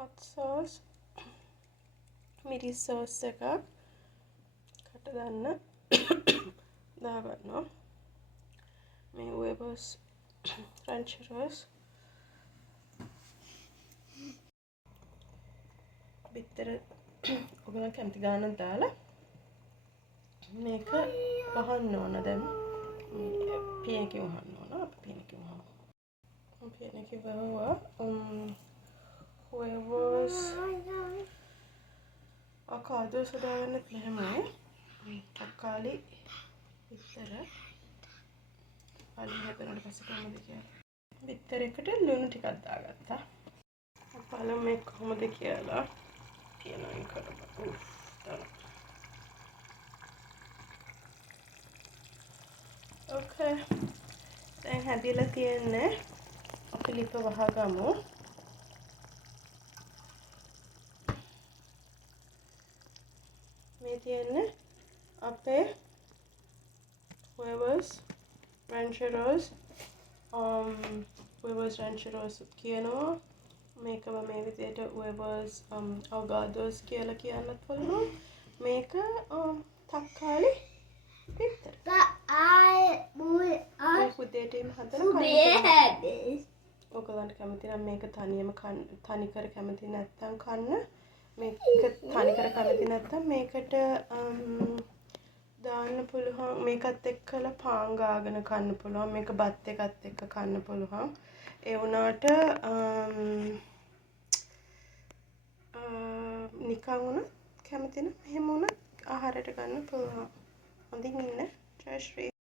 hot sauce මිරිස් sauce එකක් කට දාන්න දාගන්නවා මේ Weber's rancheros බිත්තර ඔයගොල්ලෝ කැමති ගානක් දාලා මේක වහන්න ඕන දැන් පියනකින් වහන්න ඕන අපි පියනකින් වහුවා Weber's අවකාඩෝ සදාගන්නත් මෙහෙමයි තක්කාලි බිත්තර පල්ලි හැදෙනට පස්සේ කොහොමද කියලා බිත්තරයකට ලුණු ටිකක් දාගත්තා බලමු මේක කොහොමද කියලා පියනයින් කරමු ඕකේ දැන් හැදිලා තියෙන්නේ අපි ලිප වහගමු මේ තියෙන්නේ අපේ Weber's rancheros Weber's rancheros කියනවා මේකම මේ විදිහට Weber's avocados කියලා කියන්නත් පුළුවන් මේක තක්කාලි බිත්තර පුදේටම හදන ඔයගලන්ට කැමති නම් මේක තනියම තනිකර කැමති නැත්නම් කන්න මේක තනිකර කැමති නැත්නම් මේකට දාන්න පුළුවන් මේකත් එක්කලා පාන් ගාගෙන කන්න පුළුවන් මේක බත් එකත් එක්ක කන්න පුළුවන් ඒ වුණාට නිකන් උනත් කැමති නම් එහෙම උනත් ආහාරයට ගන්න පුළුවන් හොඳින් ඉන්න ජයශ්‍රී